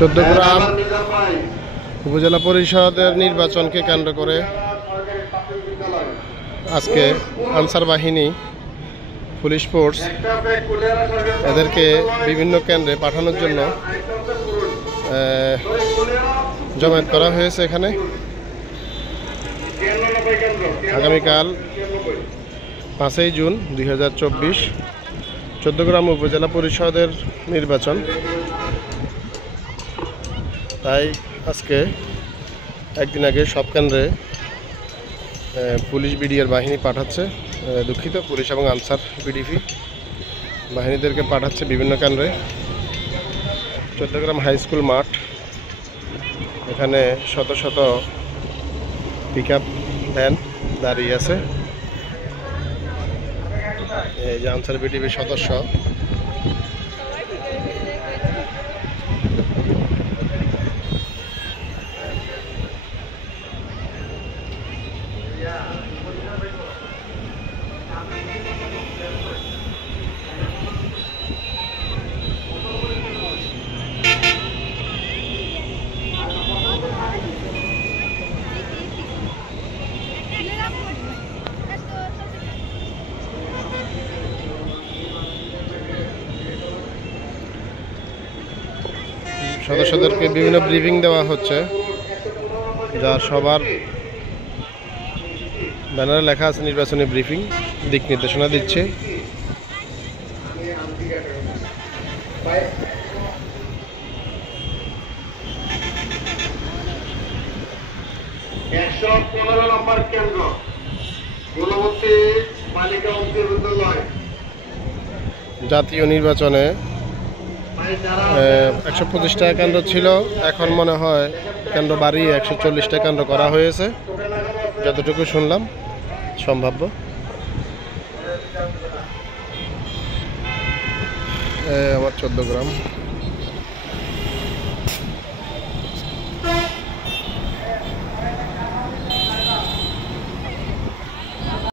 চৌদ্দগ্রাম উপজেলা পরিষদের নির্বাচনকে কেন্দ্র করে আজকে আনসার বাহিনী, পুলিশ ফোর্স এদেরকে বিভিন্ন কেন্দ্রে পাঠানোর জন্য জমায়েত করা হয়েছে। এখানে আগামীকাল 5ই জুন 2024 চৌদ্দগ্রাম উপজেলা পরিষদের নির্বাচন। তাই আজকে একদিন আগে সব কেন্দ্রে পুলিশ বিডিআর বাহিনী পাঠাচ্ছে, দুঃখিত, পুলিশ এবং আনসার বিডিপি বাহিনীদেরকে পাঠাচ্ছে বিভিন্ন কেন্দ্রে। চৌদ্দগ্রাম হাই স্কুল মাঠ, এখানে শত শত পিকআপ ভ্যান দাঁড়িয়ে আছে। এই যে আনসার বিডিপির সদস্য সদস্যদেরকে বিভিন্ন ব্রিফিং দেওয়া হচ্ছে, যার সবার ব্যানারে লেখা আছে নির্বাচনী ব্রিফিং, দিক নির্দেশনা দিচ্ছে। জাতীয় নির্বাচনে 125টা কেন্দ্র ছিল, এখন মনে হয় কেন্দ্র বাড়িয়ে 140টা কেন্দ্র করা হয়েছে, যতটুকু শুনলাম সম্ভাব্য। আমার চৌদ্দগ্রাম।